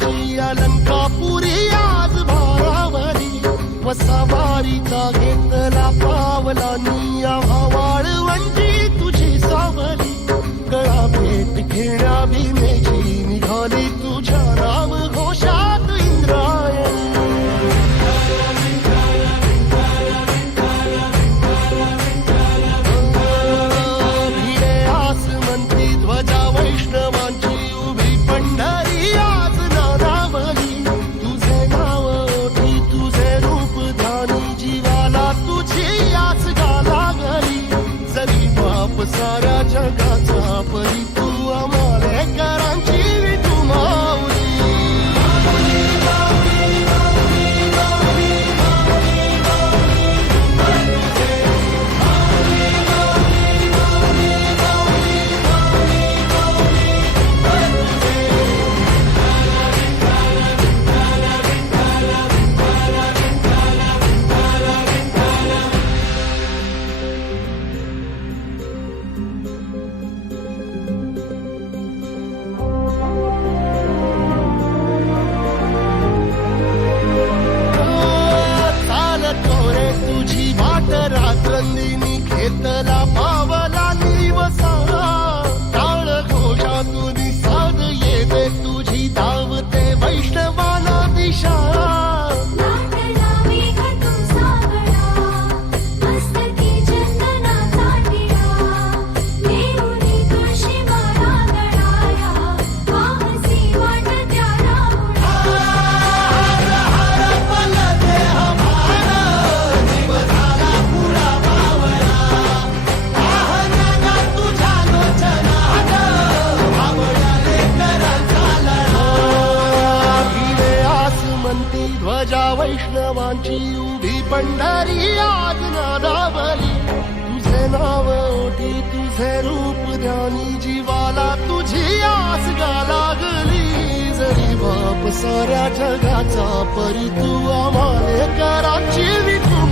वैष्णवांची अलंकापुरी आज भारावरी वसावारीचा घेतला पावलांनी आम्हा वाळवंटी तुझी सावली गळा भेट घेण्या भीमेची निघाली तुझ्या नाम घोषात इंद्रायणी भिडे आसमंती ध्वजा वैष्णवांची उभी पंढरी आज नादावली तुझे नाव ओठी तुझे रूप ध्यानी जीवाला तुझी आस गाला गली जरी बाप साऱ्या जगाचा परी तू आमालेकरांची विठू माऊली तुझी वाट रात्रंदिनी घेतला पावला निवसारा टाळ घोषातून साध येते तुझी धावते वैष्णवाला दिशा ध्वजा वैष्णवांची उभी पंढरी आज नादावली तुझे नाव ओठी तुझे रूप ध्यानी जीवाला तुझी आस गा लागली जरी बाप साऱ्या जगाचा परी तू आम्हालेकरांची विठू